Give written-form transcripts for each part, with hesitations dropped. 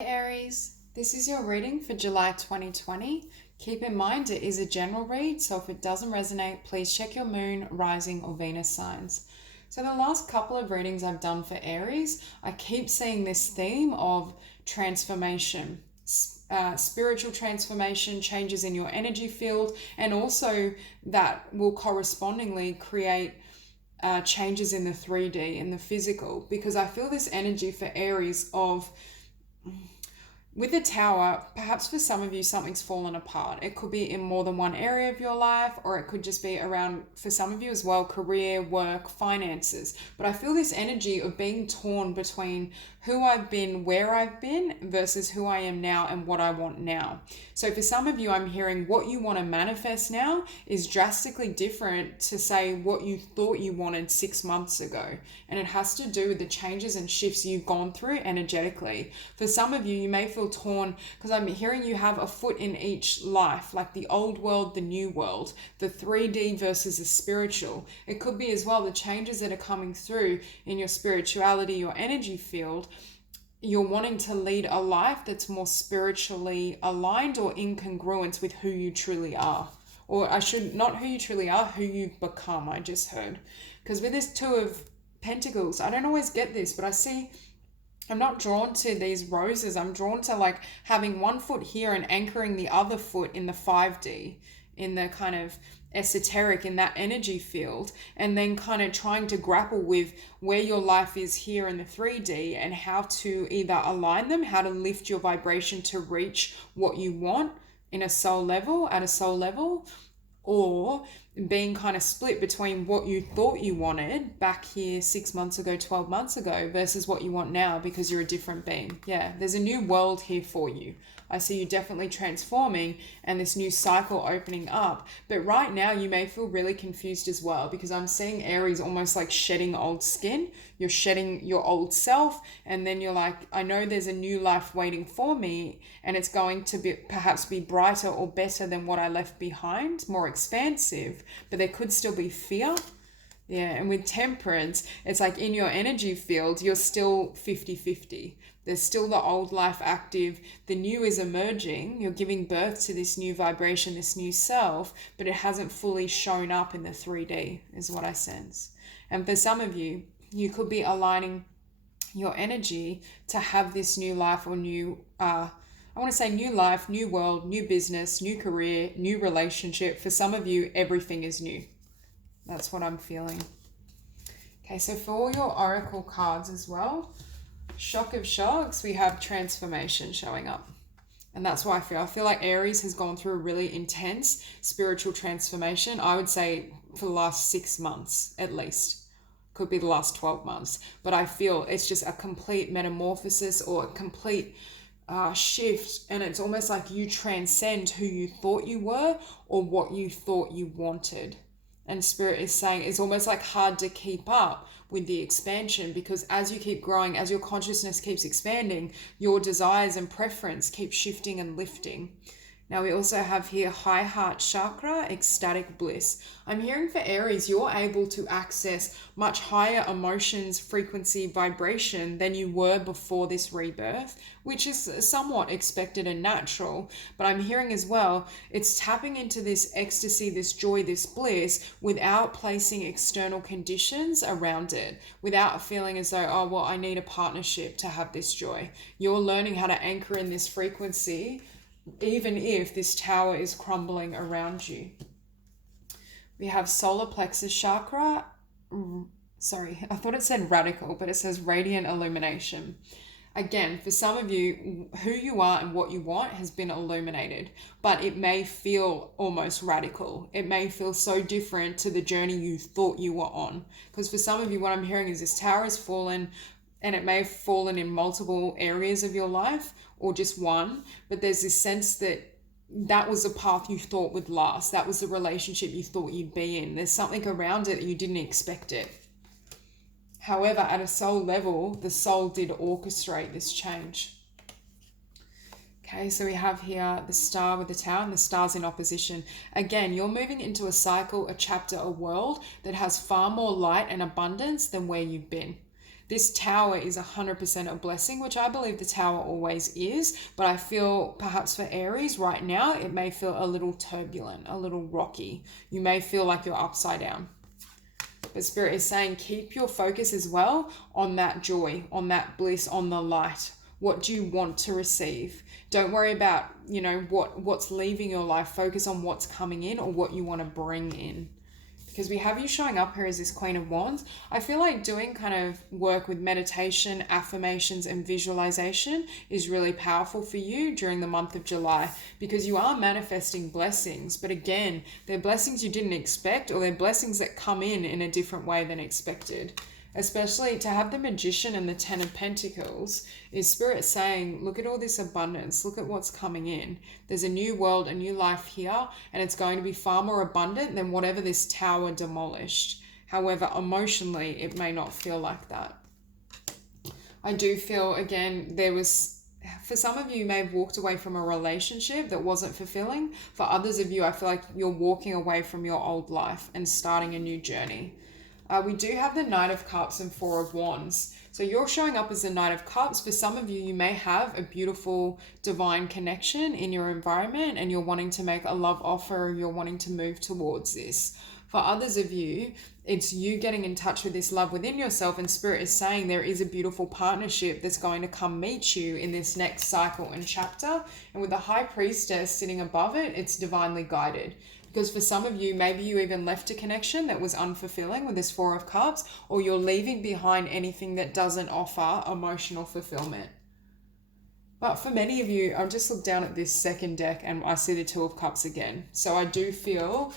Aries, this is your reading for July 2020. Keep in mind it is a general read, so if it doesn't resonate, please check your moon, rising, or Venus signs. So the last couple of readings I've done for Aries, I keep seeing this theme of transformation, spiritual transformation, changes in your energy field, and also that will correspondingly create changes in the 3D, in the physical, because I feel this energy for Aries of with the tower, perhaps for some of you, something's fallen apart. It could be in more than one area of your life, or it could just be around, for some of you as well, career, work, finances. But I feel this energy of being torn between who I've been, where I've been, versus who I am now and what I want now. So for some of you, I'm hearing what you want to manifest now is drastically different to say what you thought you wanted 6 months ago. And it has to do with the changes and shifts you've gone through energetically. For some of you, you may feel torn because I'm hearing you have a foot in each life, like the old world, the new world, the 3D versus the spiritual. It could be as well the changes that are coming through in your spirituality, your energy field. You're wanting to lead a life that's more spiritually aligned or in congruence with who you truly are. Or I should not who you truly are, who you've become, I just heard. Because with this Two of Pentacles, I don't always get this, but I see I'm not drawn to these roses. I'm drawn to like having one foot here and anchoring the other foot in the 5D, in the kind of esoteric, in that energy field, and then kind of trying to grapple with where your life is here in the 3D and how to either align them, how to lift your vibration to reach what you want in a soul level, at a soul level, or being kind of split between what you thought you wanted back here 6 months ago, 12 months ago, versus what you want now because you're a different being. Yeah, there's a new world here for you. I see you definitely transforming and this new cycle opening up. But right now you may feel really confused as well, because I'm seeing Aries almost like shedding old skin. You're shedding your old self, and then you're like, I know there's a new life waiting for me, and it's going to be perhaps be brighter or better than what I left behind, more expansive, but there could still be fear. Yeah, and with Temperance, it's like in your energy field, you're still 50-50. There's still the old life active. The new is emerging. You're giving birth to this new vibration, this new self, but it hasn't fully shown up in the 3D, is what I sense. And for some of you, you could be aligning your energy to have this new life or new, I want to say new life, new world, new business, new career, new relationship. For some of you, everything is new. That's what I'm feeling. Okay, so for all your oracle cards as well, shock of shocks, we have transformation showing up. And that's why I feel like Aries has gone through a really intense spiritual transformation. I would say for the last 6 months at least. Could be the last 12 months. But I feel it's just a complete metamorphosis or a complete shift. And it's almost like you transcend who you thought you were or what you thought you wanted. And Spirit is saying it's almost like hard to keep up with the expansion, because as you keep growing, as your consciousness keeps expanding, your desires and preference keep shifting and lifting. Now we also have here high heart chakra, ecstatic bliss. I'm hearing for Aries, you're able to access much higher emotions, frequency, vibration than you were before this rebirth, which is somewhat expected and natural. But I'm hearing as well, it's tapping into this ecstasy, this joy, this bliss without placing external conditions around it, without feeling as though, oh, well, I need a partnership to have this joy. You're learning how to anchor in this frequency even if this tower is crumbling around you. We have solar plexus chakra. Sorry, I thought it said radical, but it says radiant illumination. Again, for some of you, who you are and what you want has been illuminated, but it may feel almost radical. It may feel so different to the journey you thought you were on. Because for some of you, what I'm hearing is this tower has fallen, and it may have fallen in multiple areas of your life or just one, but there's this sense that that was the path you thought would last. That was the relationship you thought you'd be in. There's something around it that you didn't expect it. However, at a soul level, the soul did orchestrate this change. Okay, so we have here the star with the tower, and the star's in opposition. Again, you're moving into a cycle, a chapter, a world that has far more light and abundance than where you've been. this tower is 100% a blessing, which I believe the tower always is. But I feel perhaps for Aries right now, it may feel a little turbulent, a little rocky. You may feel like you're upside down. But Spirit is saying keep your focus as well on that joy, on that bliss, on the light. What do you want to receive? Don't worry about, you know, what's leaving your life. Focus on what's coming in or what you want to bring in. Because we have you showing up here as this Queen of Wands. I feel like doing kind of work with meditation, affirmations, and visualization is really powerful for you during the month of July, because you are manifesting blessings. But again, they're blessings you didn't expect, or they're blessings that come in a different way than expected. Especially to have the Magician and the Ten of Pentacles, is Spirit saying, look at all this abundance, look at what's coming in. There's a new world, a new life here, and it's going to be far more abundant than whatever this tower demolished. However, emotionally, it may not feel like that. I do feel, again, for some of you, you may have walked away from a relationship that wasn't fulfilling. For others of you, I feel like you're walking away from your old life and starting a new journey. We do have the Knight of Cups and Four of Wands. So you're showing up as the Knight of Cups. For some of you, you may have a beautiful divine connection in your environment and you're wanting to make a love offer, you're wanting to move towards this. For others of you, it's you getting in touch with this love within yourself, and Spirit is saying there is a beautiful partnership that's going to come meet you in this next cycle and chapter. And with the High Priestess sitting above it, it's divinely guided. Because for some of you, maybe you even left a connection that was unfulfilling with this Four of Cups, or you're leaving behind anything that doesn't offer emotional fulfillment. But for many of you, I'll just look down at this second deck and I see the Two of Cups again. So I do feel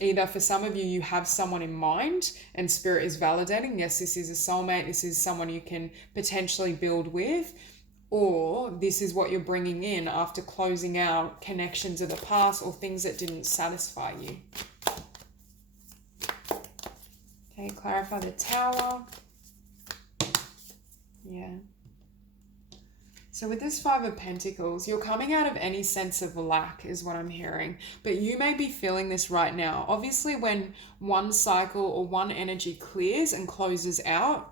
either for some of you, you have someone in mind and Spirit is validating, yes, this is a soulmate, this is someone you can potentially build with. Or this is what you're bringing in after closing out connections of the past or things that didn't satisfy you. Okay, clarify the Tower. Yeah. So with this Five of Pentacles, you're coming out of any sense of lack is what I'm hearing. But you may be feeling this right now. Obviously, when one cycle or one energy clears and closes out,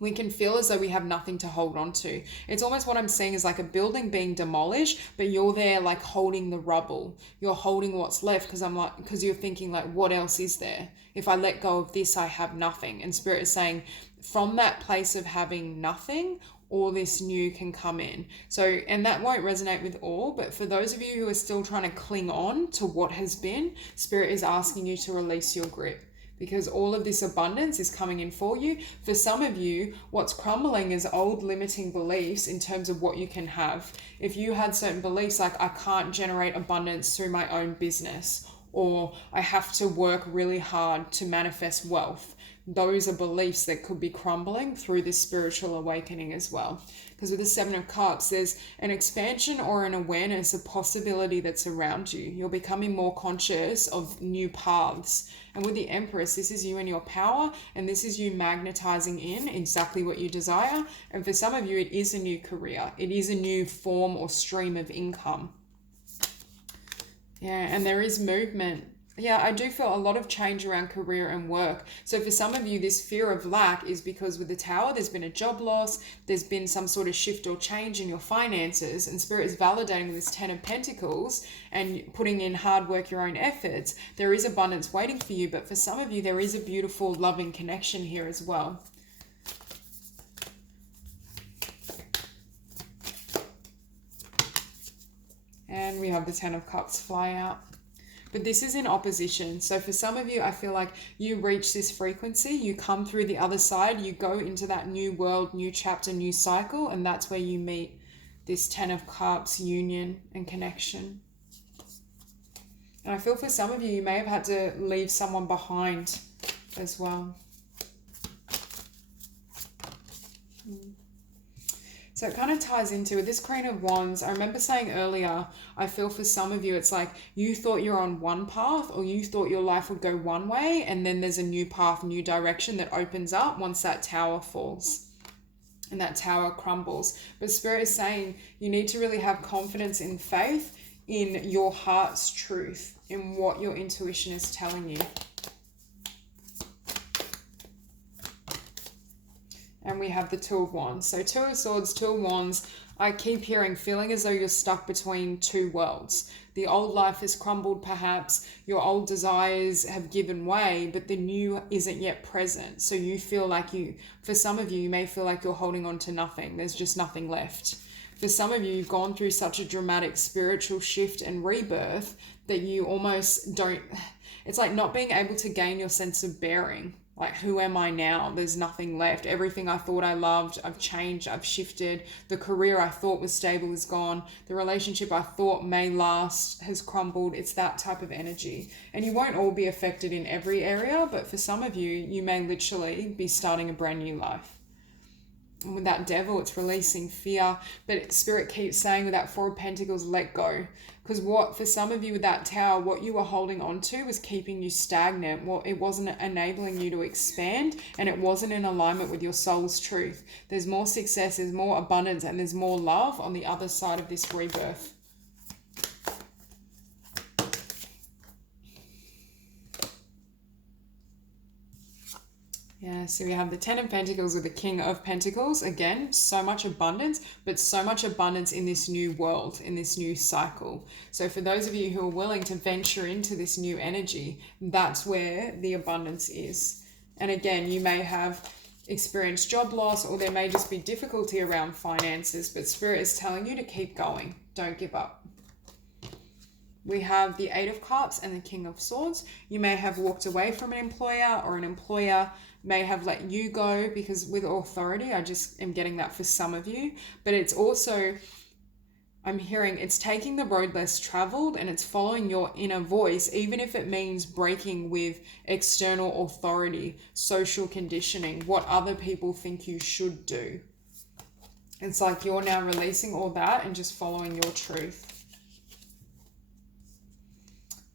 we can feel as though we have nothing to hold on to. It's almost what I'm seeing is like a building being demolished, but you're there like holding the rubble. You're holding what's left because you're thinking like, what else is there? If I let go of this, I have nothing. And Spirit is saying from that place of having nothing, all this new can come in. So, and that won't resonate with all, but for those of you who are still trying to cling on to what has been, Spirit is asking you to release your grip. Because all of this abundance is coming in for you. For some of you, what's crumbling is old limiting beliefs in terms of what you can have. If you had certain beliefs like, I can't generate abundance through my own business, or I have to work really hard to manifest wealth, those are beliefs that could be crumbling through this spiritual awakening as well. Because with the Seven of Cups, there's an expansion or an awareness of possibility that's around you. You're becoming more conscious of new paths. And with the Empress, this is you and your power, and this is you magnetizing in exactly what you desire. And for some of you, it is a new career. It is a new form or stream of income. Yeah, and there is movement. Yeah, I do feel a lot of change around career and work. So for some of you, this fear of lack is because with the Tower, there's been a job loss, there's been some sort of shift or change in your finances, and Spirit is validating this Ten of Pentacles and putting in hard work, your own efforts. There is abundance waiting for you, but for some of you, there is a beautiful, loving connection here as well. And we have the Ten of Cups fly out. But this is in opposition. So for some of you, I feel like you reach this frequency, you come through the other side, you go into that new world, new chapter, new cycle, and that's where you meet this Ten of Cups union and connection. And I feel for some of you, you may have had to leave someone behind as well. So it kind of ties into this Queen of Wands. I remember saying earlier, I feel for some of you, it's like you thought you're on one path or you thought your life would go one way, and then there's a new path, new direction that opens up once that tower falls and that tower crumbles. But Spirit is saying you need to really have confidence and faith in your heart's truth, in what your intuition is telling you. And we have the Two of Wands. So Two of Swords, Two of Wands, I keep hearing, feeling as though you're stuck between two worlds. The old life has crumbled perhaps, your old desires have given way, but the new isn't yet present. So you feel like for some of you, you may feel like you're holding on to nothing. There's just nothing left. For some of you, you've gone through such a dramatic spiritual shift and rebirth that you almost don't, it's like not being able to gain your sense of bearing. Like, who am I now? There's nothing left. Everything I thought I loved, I've changed, I've shifted. The career I thought was stable is gone. The relationship I thought may last has crumbled. It's that type of energy. And you won't all be affected in every area, but for some of you, you may literally be starting a brand new life. And with that Devil, it's releasing fear. But Spirit keeps saying with that Four of Pentacles, let go. Because for some of you with that Tower, what you were holding on to was keeping you stagnant. It wasn't enabling you to expand, and it wasn't in alignment with your soul's truth. There's more success, there's more abundance, and there's more love on the other side of this rebirth. Yeah, so we have the Ten of Pentacles with the King of Pentacles. Again, so much abundance, but so much abundance in this new world, in this new cycle. So for those of you who are willing to venture into this new energy, that's where the abundance is. And again, you may have experienced job loss, or there may just be difficulty around finances, but Spirit is telling you to keep going. Don't give up. We have the Eight of Cups and the King of Swords. You may have walked away from an employer, or an employer may have let you go, because with authority, I just am getting that for some of you. But it's also, I'm hearing it's taking the road less traveled, and it's following your inner voice, even if it means breaking with external authority, social conditioning, what other people think you should do. It's like you're now releasing all that and just following your truth.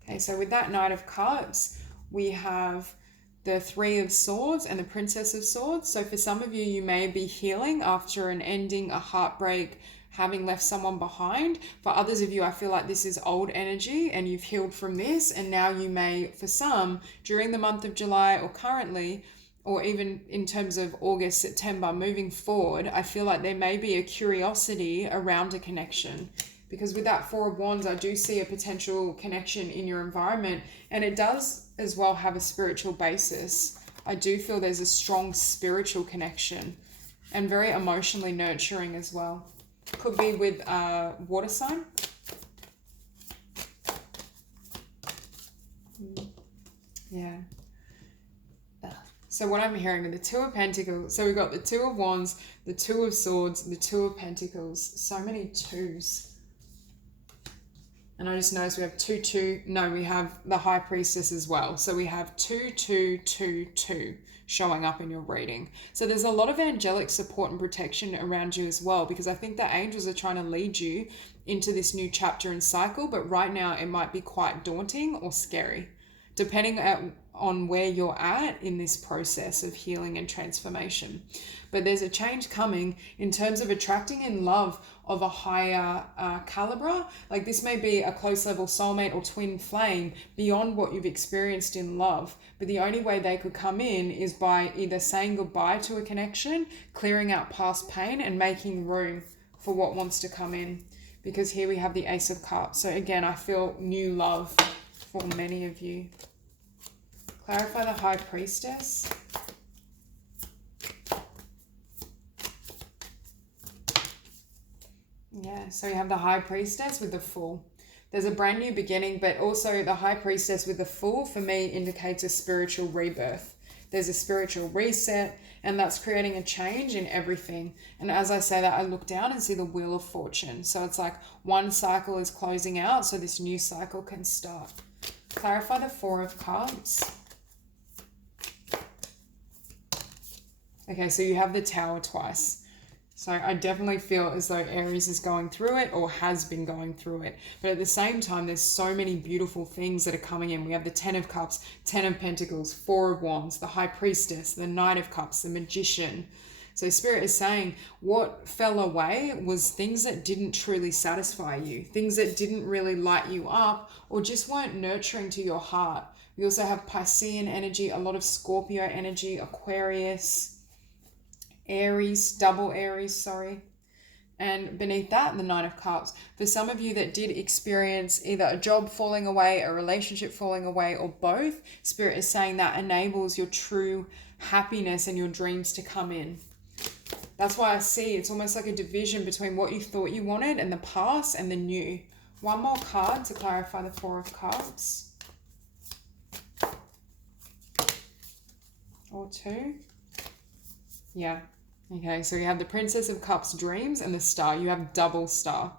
Okay, so with that Knight of Cups, we have the Three of Swords and the Princess of Swords. So for some of you, you may be healing after an ending, a heartbreak, having left someone behind. For others of you, I feel like this is old energy and you've healed from this. And now you may, for some, during the month of July or currently, or even in terms of August, September, moving forward, I feel like there may be a curiosity around a connection. Because with that Four of Wands, I do see a potential connection in your environment, and it does as well have a spiritual basis. I do feel there's a strong spiritual connection and very emotionally nurturing as well. Could be with a water sign. Yeah. So what I'm hearing with the Two of Pentacles, so we've got the Two of Wands, the Two of Swords, the Two of Pentacles. So many twos. And I just noticed we have 2, 2. No, we have the High Priestess as well. So we have 2, 2, 2, 2 showing up in your reading. So there's a lot of angelic support and protection around you as well, because I think the angels are trying to lead you into this new chapter and cycle. But right now it might be quite daunting or scary, depending on where you're at in this process of healing and transformation. But there's a change coming in terms of attracting in love of a higher caliber. Like this may be a close level soulmate or twin flame beyond what you've experienced in love. But the only way they could come in is by either saying goodbye to a connection, clearing out past pain, and making room for what wants to come in. Because here we have the Ace of Cups. So again, I feel new love for many of you. Clarify the High Priestess. Yeah, so you have the High Priestess with the Fool. There's a brand new beginning, but also the High Priestess with the Fool for me indicates a spiritual rebirth. There's a spiritual reset, and that's creating a change in everything. And as I say that, I look down and see the Wheel of Fortune. So it's like one cycle is closing out, so this new cycle can start. Clarify the Four of Cups. Okay, so you have the Tower twice. So I definitely feel as though Aries is going through it or has been going through it. But at the same time, there's so many beautiful things that are coming in. We have the Ten of Cups, Ten of Pentacles, Four of Wands, the High Priestess, the Knight of Cups, the Magician. So Spirit is saying what fell away was things that didn't truly satisfy you, things that didn't really light you up or just weren't nurturing to your heart. We also have Piscean energy, a lot of Scorpio energy, Aquarius. Aries, double Aries, sorry. And beneath that, the Nine of Cups. For some of you that did experience either a job falling away, a relationship falling away, or both, Spirit is saying that enables your true happiness and your dreams to come in. That's why I see it's almost like a division between what you thought you wanted and the past and the new. One more card to clarify the Four of Cups. Or two. Yeah. Okay, so you have the Princess of Cups dreams and the Star. You have double Star.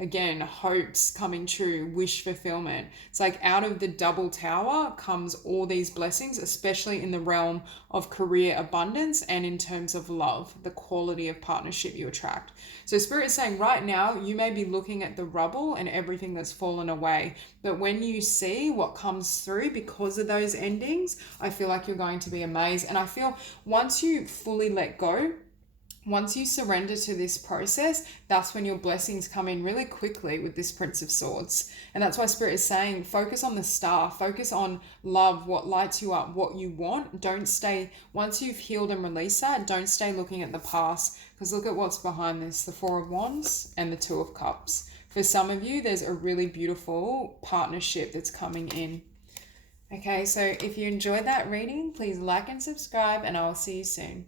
Again, hopes coming true, wish fulfillment. It's like out of the double tower comes all these blessings, especially in the realm of career abundance and in terms of love, the quality of partnership you attract. So Spirit is saying right now, you may be looking at the rubble and everything that's fallen away. But when you see what comes through because of those endings, I feel like you're going to be amazed. And I feel once you fully let go, once you surrender to this process, that's when your blessings come in really quickly with this Prince of Swords. And that's why Spirit is saying, focus on the star, focus on love, what lights you up, what you want. Don't stay, once you've healed and released that, don't stay looking at the past, because look at what's behind this, the Four of Wands and the Two of Cups. For some of you, there's a really beautiful partnership that's coming in. Okay, so if you enjoyed that reading, please like and subscribe, and I will see you soon.